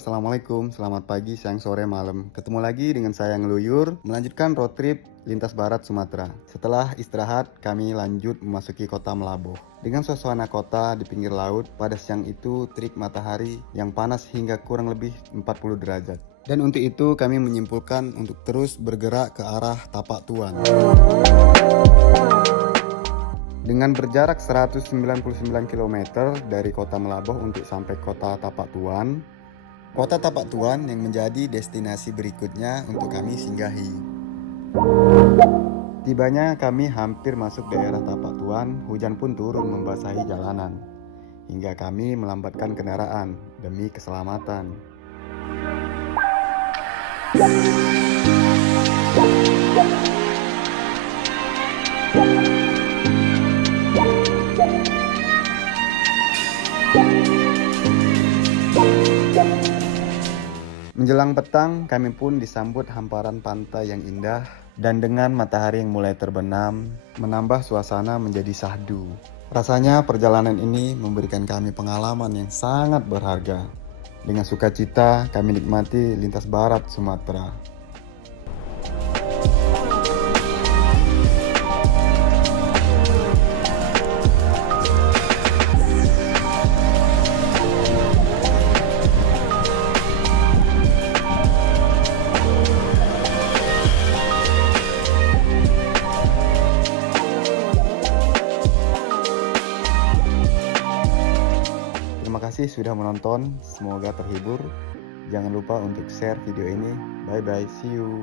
assalamualaikum, selamat pagi, siang, sore, malam. Ketemu lagi dengan saya Ngeluyur, melanjutkan road trip lintas barat Sumatera. Setelah istirahat, kami lanjut memasuki kota Melaboh. Dengan suasana kota di pinggir laut, pada siang itu terik matahari yang panas hingga kurang lebih 40 derajat. Dan untuk itu kami menyimpulkan untuk terus bergerak ke arah Tapak Tuan. Dengan berjarak 199 km dari kota Melaboh untuk sampai kota Tapak Tuan, kota Tapak Tuan yang menjadi destinasi berikutnya untuk kami singgahi. Tibanya kami hampir masuk daerah Tapak Tuan, hujan pun turun membasahi jalanan, hingga kami melambatkan kendaraan demi keselamatan. Menjelang petang, kami pun disambut hamparan pantai yang indah dan dengan matahari yang mulai terbenam, menambah suasana menjadi syahdu. Rasanya perjalanan ini memberikan kami pengalaman yang sangat berharga. Dengan sukacita, kami nikmati lintas barat Sumatera. Terima kasih sudah menonton, semoga terhibur. Jangan lupa untuk share video ini. Bye bye, see you.